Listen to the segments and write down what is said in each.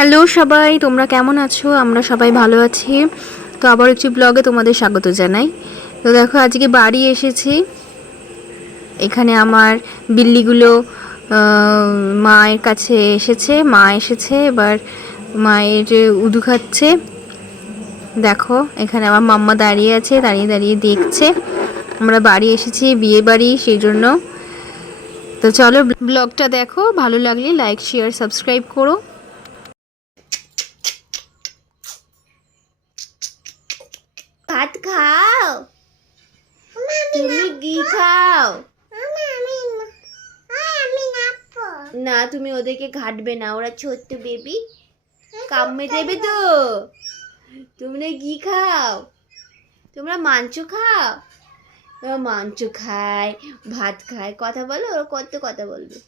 Hello সবাই, তোমরা কেমন আছো? আমরা সবাই ভালো আছি। তো আবার একটি ব্লগে তোমাদের স্বাগত জানাই। তো দেখো আজকে বাড়ি এসেছি। এখানে আমার বিল্লিগুলো মায়ের কাছে এসেছে, মা এসেছে, এবার মায়ের উদু খাচ্ছে। দেখো এখানে আমার মাম্মা দাঁড়িয়ে আছে, দাঁড়িয়ে দাঁড়িয়ে দেখছে। আমরা বাড়ি এসেছি, বিয়ে বাড়ি, সেই জন্য। তো চলো ব্লগটা দেখো, ভালো লাগলে লাইক শেয়ার সাবস্ক্রাইব করো। ভাত খাও, তুমি ঘি খাও না, তুমি ওদেরকে ঘাটবে না, ওরা ছোট্ট বেবি, কামড়ে দেবে তো। তোমরা ঘি খাও, তোমরা মাংস খাও। ওরা মাংস খায়, ভাত খায়, কথা বলো, ওরা কত কথা বলবে।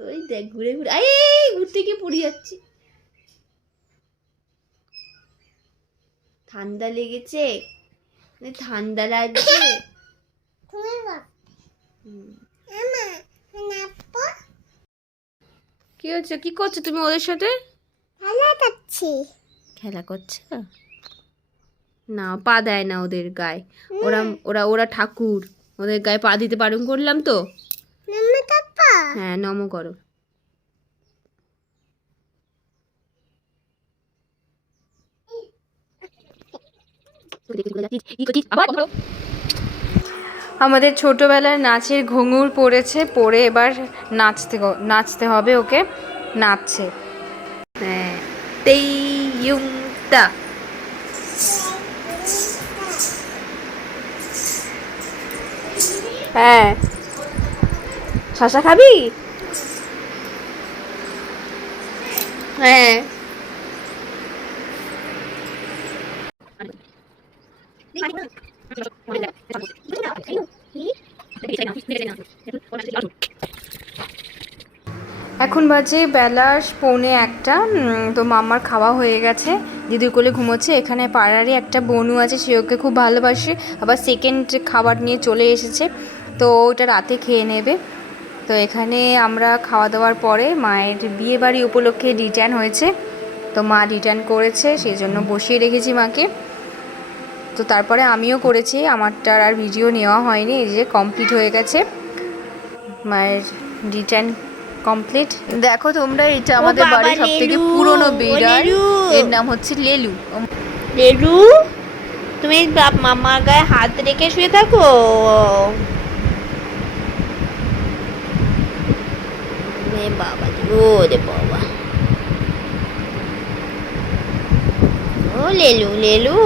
ওই দেখ ঘুরে ঘুরে, এই ঘুরতে গিয়ে পড়ে যাচ্ছে। ঠান্ডা লেগেছে, ঠান্ডা লাগছে। কি হচ্ছে? কি করছো তুমি ওদের সাথে? খেলা করছে না, পা দেয় না ওদের গায়ে। ওরা ওরা ওরা ঠাকুর, ওদের গায়ে পা দিতে বারণ করলাম তো। হ্যাঁ, নমো করো। আমাদের ছোটবেলার নাচের ঘুঙুর পড়েছে, পড়ে এবার নাচতে হবে ওকে। নাচছে। হ্যাঁ, তেই ইউংটা। হ্যাঁ, শশা খাবি? হ্যাঁ। এখন বাজে বেলা 1:45। তো মাম্মার খাওয়া হয়ে গেছে, দিদির কোলে ঘুমোচ্ছে। এখানে পাড়ারই একটা বনু আছে, সে ওকে খুব ভালোবাসে, আবার সেকেন্ড খাবার নিয়ে চলে এসেছে। তো ওটা রাতে খেয়ে নেবে। তো এখানে আমরা খাওয়া দাওয়ার পরে মায়ের বিয়ে বাড়ি উপলক্ষে রিটার্ন হয়েছে, তো মা রিটার্ন করেছে, সেই জন্য বসিয়ে রেখেছি মাকে। তো তারপরে আমিও করেছি, আমারটার আর ভিডিও নেওয়া হয়নি। এই যে কমপ্লিট হয়ে গেছে, মায়ের রিটার্ন কমপ্লিট। দেখো তোমরা, এটা আমাদের বাড়ির সব থেকে পুরনো বিড়াল, এর নাম হচ্ছে লেলু। লেলু, তুমি মামার গায়ে হাত রেখে শুয়ে থাকো। বাবা, ও রে বাবা, ও লেলু লেলু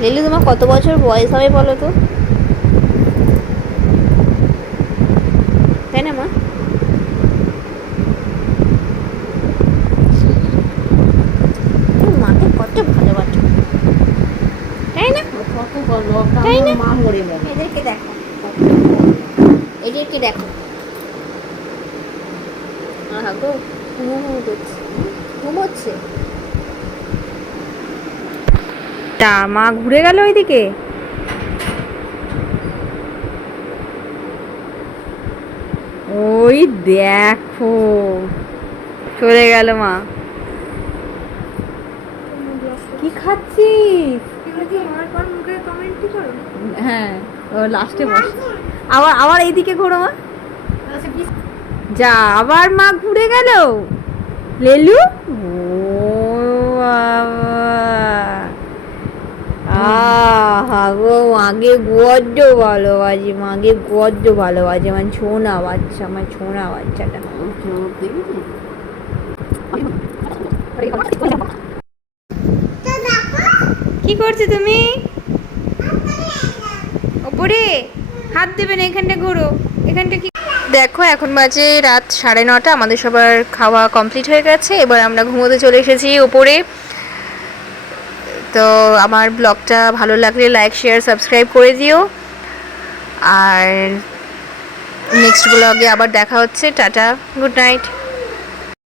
লেলু, তোমার কত বছর বয়স হবে বলো তো? তাই না মা? মাকে কত ভালোবাসো, তাই না? তাই না? এদেরকে দেখো, এদেরকে দেখো, ঘুমোচ্ছে। তা মা ঘুরে গেল ওইদিকে। ওই দেখো, চলে গেল মা। কি খাচ্ছিস? হ্যাঁ, ও লাস্টে বস। আবার আবার এইদিকে ঘোরো মা। যা, আবার মা ঘুরে গেল। লেলু, ও আহা গো, মাকে বড্ড ভালোবাসি, মাকে বড্ড ভালোবাসি, আমার ছোনা বাচ্চা, আমার ছোনা বাচ্চাটা। কি করছো তুমি? ওপরে হাত দেবে না, এখানটা ঘোরো, এখানটা। কি দেখো, এখন বাজে রাত 9:30, আমাদের সবার খাওয়া কমপ্লিট হয়ে গেছে, এবার আমরা ঘুমোতে চলে এসেছি ওপরে। তো আমার ব্লগটা ভালো লাগলে লাইক শেয়ার সাবস্ক্রাইব করে দিও, আর নেক্সট ব্লগে আবার দেখা হচ্ছে। Tata, good night.